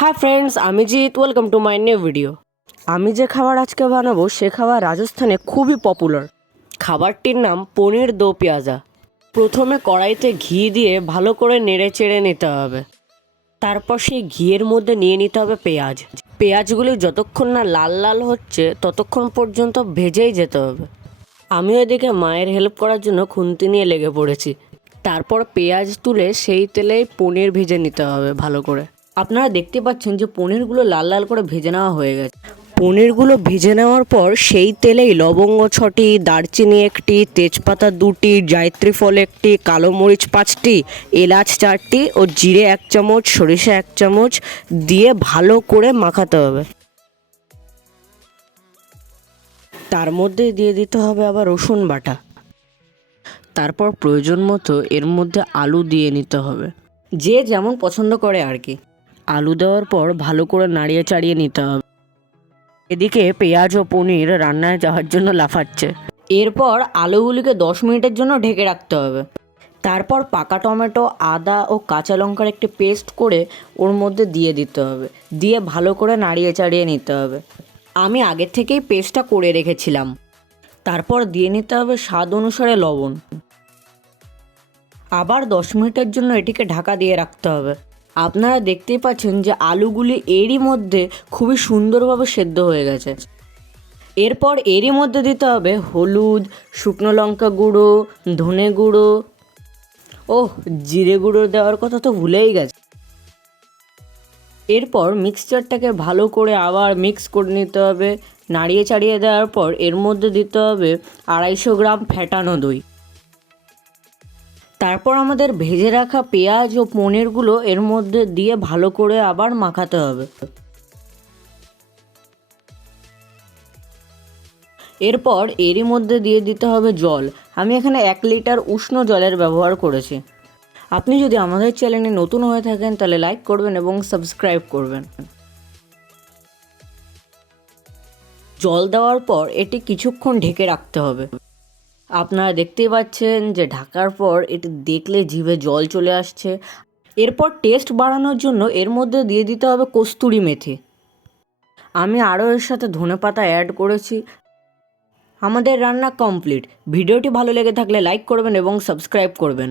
Hi friends, আমি Jeet. Welcome to my new video. আমি যে খাবার আজকে বানাবো সে খাবার রাজস্থানে খুবই পপুলার। খাবারটির নাম পনির দো পেঁয়াজা। প্রথমে কড়াইতে ঘি দিয়ে ভালো করে নেড়ে চেড়ে নিতে হবে। তারপর সেই ঘিয়ের মধ্যে নিয়ে নিতে হবে পেঁয়াজ। পেঁয়াজগুলি যতক্ষণ না লাল লাল হচ্ছে ততক্ষণ পর্যন্ত ভেজেই যেতে হবে। আমিও এদিকে মায়ের হেল্প করার জন্য খুন্তি নিয়ে লেগে পড়েছি। তারপর পেঁয়াজ তুলে সেই তেলেই পনির ভেজে নিতে হবে ভালো করে। আপনারা দেখতে পাচ্ছেন যে পনিরগুলো লাল লাল করে ভেজে নেওয়া হয়ে গেছে। পনিরগুলো ভেজে নেওয়ার পর সেই তেলেই লবঙ্গ 6টি, দারচিনি 1টি, তেজপাতা 2টি, জায়ত্রী ফল 1টি, কালো মরিচ 5টি, এলাচ 4টি ও জিরে 1 চামচ, সরিষা 1 চামচ দিয়ে ভালো করে মাখাতে হবে। তার মধ্যে দিয়ে দিতে হবে আবার রসুন বাটা। তারপর প্রয়োজন মতো এর মধ্যে আলু দিয়ে নিতে হবে, যে যেমন পছন্দ করে আর কি। আলু দেওয়ার পর ভালো করে নাড়িয়ে চাড়িয়ে নিতে হবে। এদিকে পেঁয়াজ ও পনির রান্নায় যাওয়ার জন্য লাফাচ্ছে। এরপর আলুগুলিকে 10 মিনিটের জন্য ঢেকে রাখতে হবে। তারপর পাকা টমেটো, আদা ও কাঁচা লঙ্কার একটি পেস্ট করে ওর মধ্যে দিয়ে দিতে হবে, দিয়ে ভালো করে নাড়িয়ে চাড়িয়ে নিতে হবে। আমি আগের থেকেই পেস্টটা করে রেখেছিলাম। তারপর দিয়ে নিতে হবে স্বাদ অনুসারে লবণ। আবার 10 মিনিটের জন্য এটিকে ঢাকা দিয়ে রাখতে হবে। আপনারা দেখতেই পাচ্ছেন যে আলুগুলি এরই মধ্যে খুবই সুন্দরভাবে সেদ্ধ হয়ে গেছে। এরপর এরই মধ্যে দিতে হবে হলুদ, শুকনো লঙ্কা গুঁড়ো, ধনে গুঁড়ো, ওহ জিরে গুঁড়ো দেওয়ার কথা তো ভুলেই গেছে। এরপর মিক্সচারটাকে ভালো করে আবার মিক্স করে নিতে হবে। নাড়িয়ে চাড়িয়ে দেওয়ার পর এর মধ্যে দিতে হবে 250 গ্রাম ফ্যাটানো দই। তারপর আমাদের ভেজে রাখা পেঁয়াজ ও পনিরগুলো এর মধ্যে দিয়ে ভালো করে আবার মাখাতে হবে। এরপর এরই মধ্যে দিয়ে দিতে হবে জল। আমি এখানে 1 লিটার উষ্ণ জলের ব্যবহার করেছি। আপনি যদি আমাদের চ্যানেলে নতুন হয়ে থাকেন তাহলে লাইক করবেন এবং সাবস্ক্রাইব করবেন। জল দেওয়ার পর এটি কিছুক্ষণ ঢেকে রাখতে হবে। আপনারা দেখতেই পাচ্ছেন যে ঢাকার পর এটি দেখলে জিভে জল চলে আসছে। এরপর টেস্ট বাড়ানোর জন্য এর মধ্যে দিয়ে দিতে হবে কস্তুরি মেথি। আমি আরও এর সাথে ধনেপাতা অ্যাড করেছি। আমাদের রান্না কমপ্লিট। ভিডিওটি ভালো লেগে থাকলে লাইক করবেন এবং সাবস্ক্রাইব করবেন।